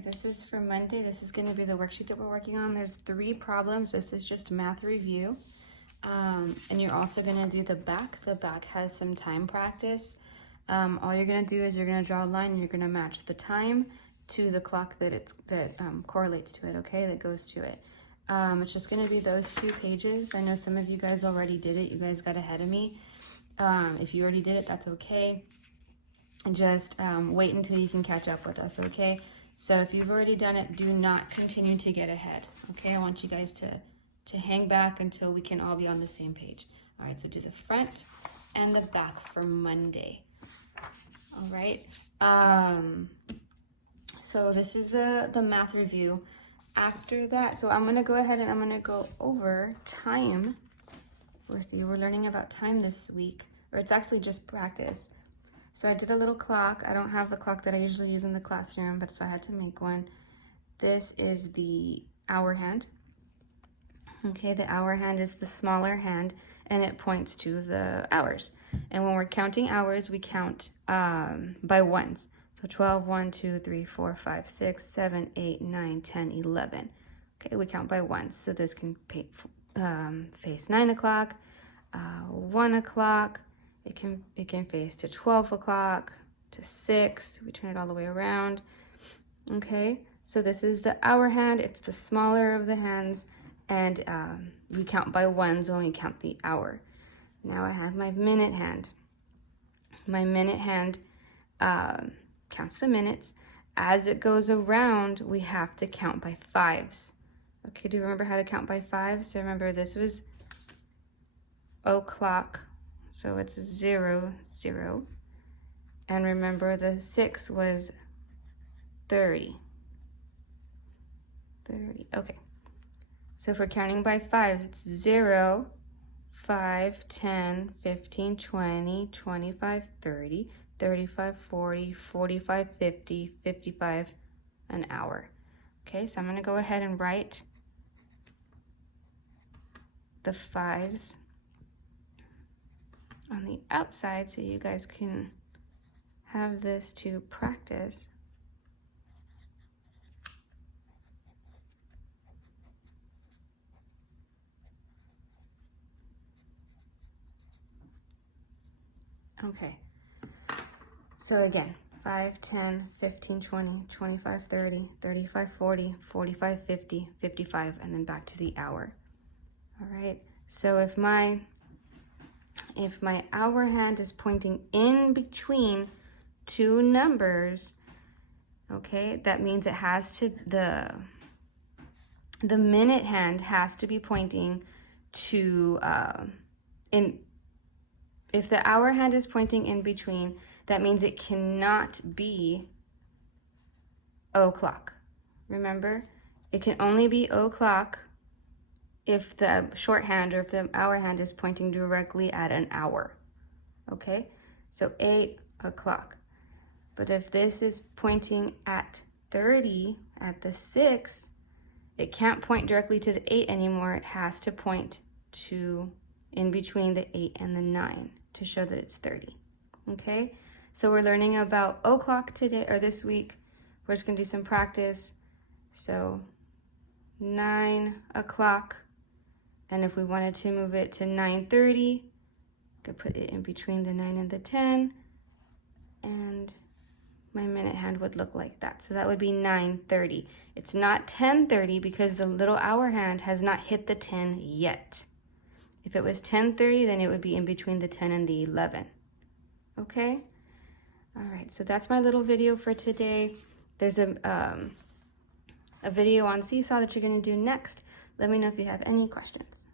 right, this is for Monday. This is going to be the worksheet that we're working on. There's 3 problems. This is just math review. And you're also going to do the back. The back has some time practice. All you're going to do is you're going to draw a line and you're going to match the time to the clock that correlates to it, okay, that goes to it. It's just going to be those 2 pages. I know some of you guys already did it. You guys got ahead of me. If you already did it, that's okay. Just wait until you can catch up with us, okay? So if you've already done it, do not continue to get ahead, okay? I want you guys to hang back until we can all be on the same page. All right, so do the front and the back for Monday. All right. So this is the math review. After that, so I'm gonna go ahead and I'm gonna go over time with you. We're learning about time this week, or it's actually just practice. So I did a little clock. I don't have the clock that I usually use in the classroom, but so I had to make one. This is the hour hand. Okay, the hour hand is the smaller hand and it points to the hours. And when we're counting hours, we count by ones. So 12, 1, 2, 3, 4, 5, 6, 7, 8, 9, 10, 11. Okay, we count by ones. So this can face 9 o'clock, 1 o'clock. It can face to 12 o'clock, to 6. We turn it all the way around. Okay, so this is the hour hand. It's the smaller of the hands, and we count by ones when we count the hour. Now I have my minute hand. My minute hand counts the minutes. As it goes around, we have to count by 5s. Okay, do you remember how to count by 5s? So remember, this was o'clock, so it's 0, 0. And remember, the 6 was 30. 30, okay. So if we're counting by 5s, it's 0, 5, 10, 15, 20, 25, 30, 35, 40, 45, 50, 55, an hour. Okay, so I'm gonna go ahead and write the 5s on the outside so you guys can have this to practice. Okay, so again, 5, 10, 15, 20, 25, 30, 35, 40, 45, 50, 55, and then back to the hour. All right, so if my hour hand is pointing in between 2 numbers, okay, that means it has to, the minute hand has to be pointing to, if the hour hand is pointing in between, that means it cannot be o'clock. Remember, it can only be o'clock if the shorthand or if the hour hand is pointing directly at an hour. Okay, so 8 o'clock. But if this is pointing at 30, at the 6, it can't point directly to the 8 anymore. It has to point to in between the 8 and the 9 to show that it's 30. Okay, so we're learning about o'clock today, or this week. We're just gonna do some practice. So 9 o'clock, and if we wanted to move it to 9:30, could put it in between the 9 and the 10, and my minute hand would look like that. So that would be 9:30. It's not 10:30 because the little hour hand has not hit the 10 yet. If it was 10:30, then it would be in between the 10 and the 11. Okay? All right, so that's my little video for today. There's a video on Seesaw that you're gonna do next. Let me know if you have any questions.